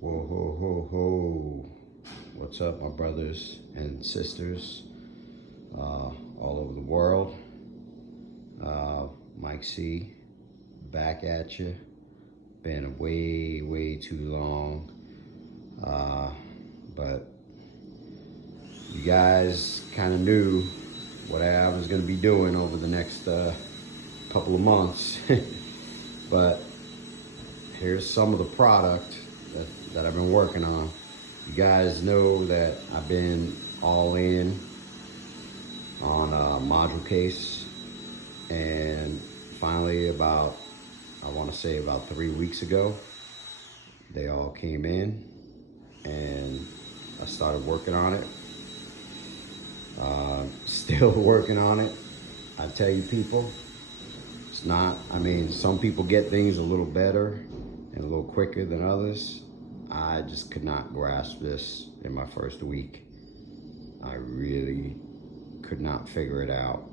Whoa, ho, ho, ho. What's up, my brothers and sisters all over the world? Mike C, back at you. Been way, way too long. But you guys kind of knew what I was going to be doing over the next couple of months. But here's some of the product that I've been working on. You guys know that I've been all in on a module case, and finally I want to say about 3 weeks ago, they all came in and I started working on it. Still working on it. I tell you people, it's not, some people get things a little better and a little quicker than others. I just could not grasp this in my first week. I really could not figure it out.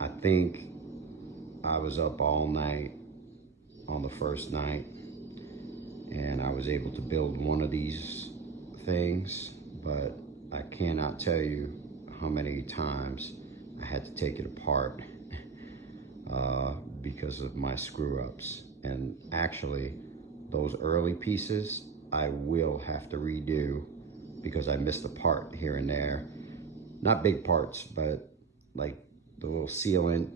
I think I was up all night on the first night and I was able to build one of these things, but I cannot tell you how many times I had to take it apart because of my screw ups. And actually, those early pieces I will have to redo because I missed a part here and there. Not big parts, but like the little sealant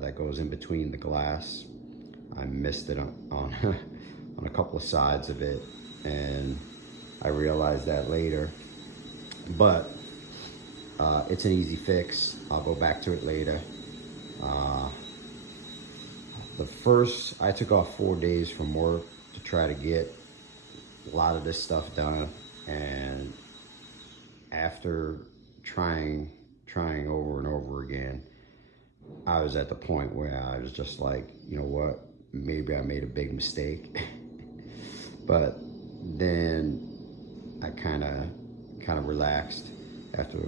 that goes in between the glass. I missed it on on a couple of sides of it, and I realized that later. But it's an easy fix. I'll go back to it later. I took off 4 days from work to try to get a lot of this stuff done, and after trying over and over again, I was at the point where I was just like, you know what, maybe I made a big mistake. But then I kind of relaxed after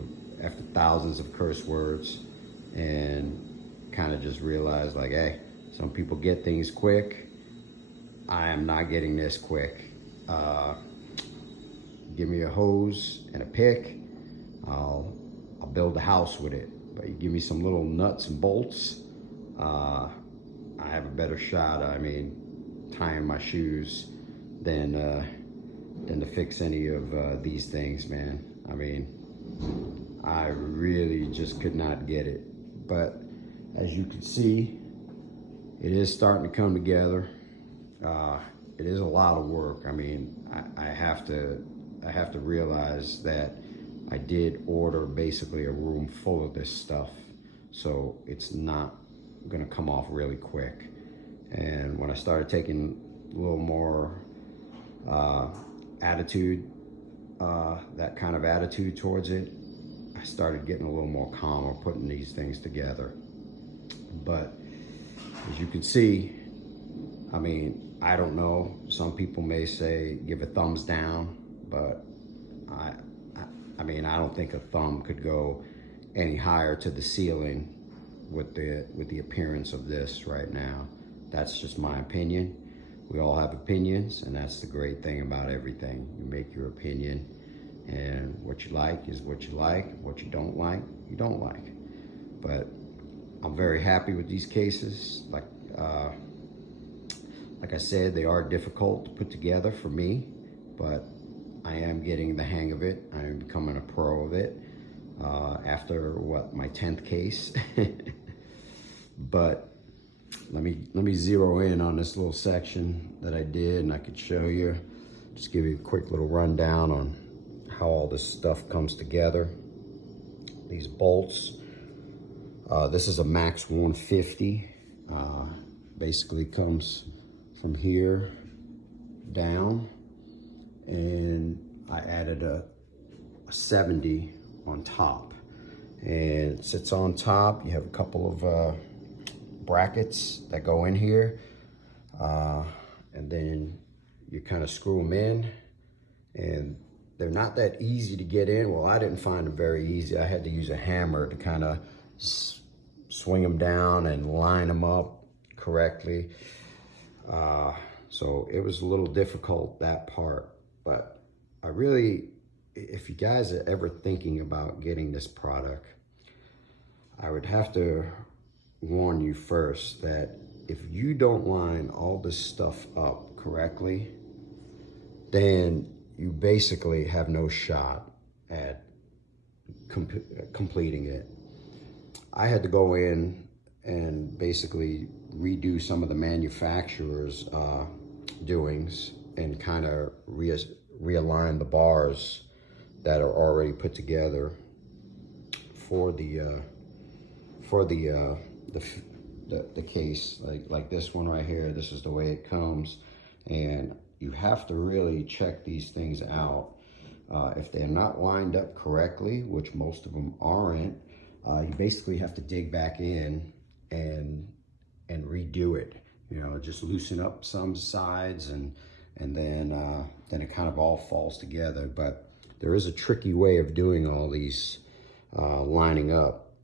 thousands of curse words, and kind of just realized, like, hey, some people get things quick. I am not getting this quick. Give me a hose and a pick, I'll build a house with it. But you give me some little nuts and bolts, I have a better shot, tying my shoes than to fix any of these things, man. I really just could not get it. But as you can see, it is starting to come together. It is a lot of work. I have to realize that I did order basically a room full of this stuff, so it's not gonna come off really quick. And when I started taking a little more attitude, that kind of attitude towards it, I started getting a little more calmer putting these things together. But as you can see, I don't know, some people may say give a thumbs down, but I don't think a thumb could go any higher to the ceiling with the appearance of this right now. That's just my opinion. We all have opinions, and that's the great thing about everything. You make your opinion, and what you like is what you like. What you don't like, you don't like. But I'm very happy with these cases. Like I said, they are difficult to put together for me, but I am getting the hang of it. I am becoming a pro of it after my 10th case. But let me zero in on this little section that I did, and I could show you, just give you a quick little rundown on how all this stuff comes together. These bolts, this is a Max 150. Basically comes from here down, and I added a 70 on top, and it sits on top. You have a couple of brackets that go in here, and then you kind of screw them in, and they're not that easy to get in. Well, I didn't find them very easy. I had to use a hammer to kind of swing them down and line them up correctly. So it was a little difficult, that part. But I really, if you guys are ever thinking about getting this product, I would have to warn you first that if you don't line all this stuff up correctly, then you basically have no shot at completing it. I had to go in and basically redo some of the manufacturer's doings and kind of realign the bars that are already put together for the case. Like this one right here, this is the way it comes, and you have to really check these things out. If they're not lined up correctly, which most of them aren't, you basically have to dig back in and redo it. You know, just loosen up some sides, and then it kind of all falls together. But there is a tricky way of doing all these lining up,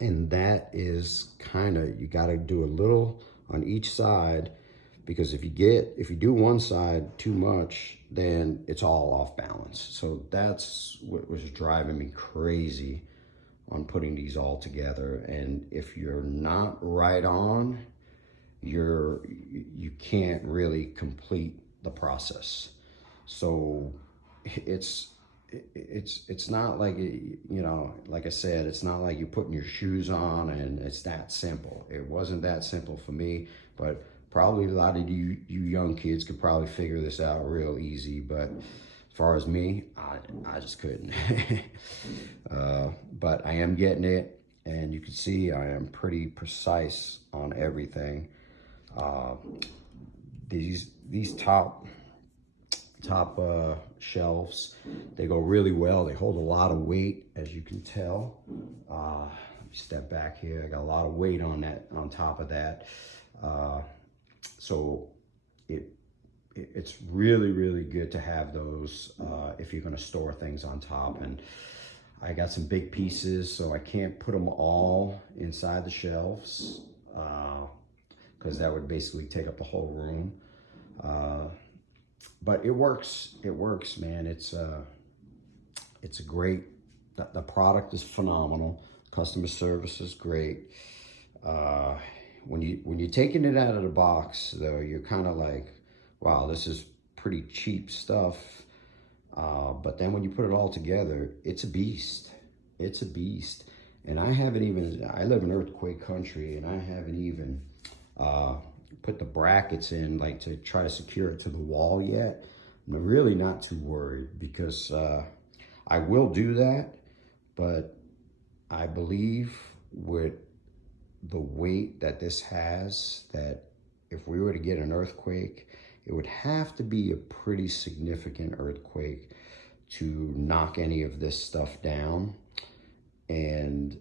and that is kind of, you got to do a little on each side, because if you do one side too much, then it's all off balance. So that's what was driving me crazy on putting these all together. And if you're not right on, you can't really complete the process. So it's not like, you know, like I said, it's not like you're putting your shoes on and it's that simple. It wasn't that simple for me, but probably a lot of you young kids could probably figure this out real easy. But as far as me, I just couldn't. But I am getting it, and you can see I am pretty precise on everything. These top shelves, they go really well. They hold a lot of weight, as you can tell. Let me step back here. I got a lot of weight on that, on top of that. So it's really, really good to have those if you're going to store things on top. And I got some big pieces, so I can't put them all inside the shelves because that would basically take up the whole room. But it works, man. It's a great, the product is phenomenal. Customer service is great. When you're taking it out of the box, though, you're kind of like, wow, this is pretty cheap stuff. But then when you put it all together, it's a beast. It's a beast. And I live in earthquake country, and I haven't even put the brackets in, like, to try to secure it to the wall yet. I'm really not too worried, because I will do that, but I believe with the weight that this has, that if we were to get an earthquake, it would have to be a pretty significant earthquake to knock any of this stuff down. And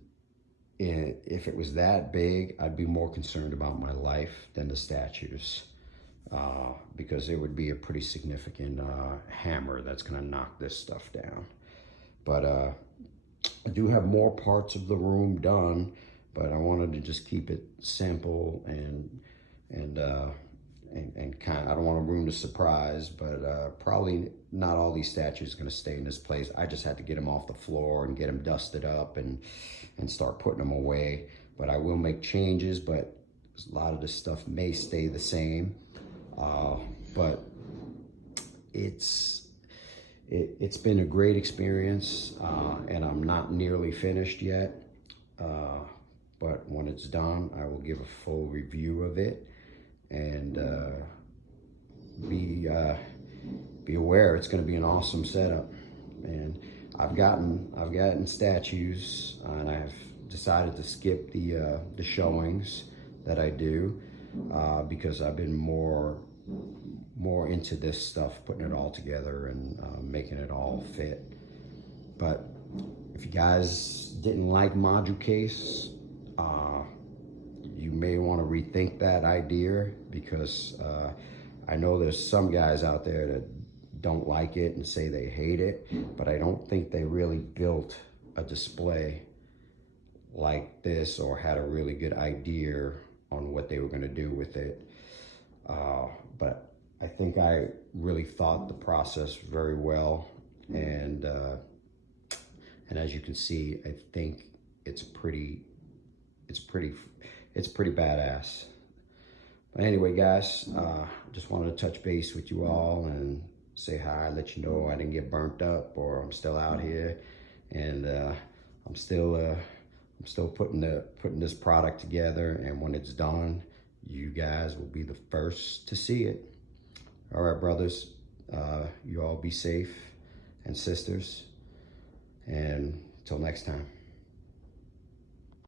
if it was that big, I'd be more concerned about my life than the statues, because it would be a pretty significant hammer that's going to knock this stuff down. But I do have more parts of the room done, but I wanted to just keep it simple and kind of, I don't want to ruin the surprise, but probably not all these statues are going to stay in this place. I just had to get them off the floor and get them dusted up and start putting them away. But I will make changes, but a lot of this stuff may stay the same. But it's been a great experience, and I'm not nearly finished yet. But when it's done, I will give a full review of it, and be aware it's going to be an awesome setup. And I've gotten statues, and I've decided to skip the showings that I do because I've been more into this stuff, putting it all together and making it all fit. But if you guys didn't like module case, you may want to rethink that idea, because I know there's some guys out there that don't like it and say they hate it, but I don't think they really built a display like this or had a really good idea on what they were going to do with it. But I think I really thought the process very well, and as you can see, I think it's pretty badass. But anyway, guys, just wanted to touch base with you all and say hi, let you know I didn't get burnt up, or I'm still out here, and I'm still putting this product together. And when it's done, you guys will be the first to see it. All right, brothers, you all be safe, and sisters, and until next time.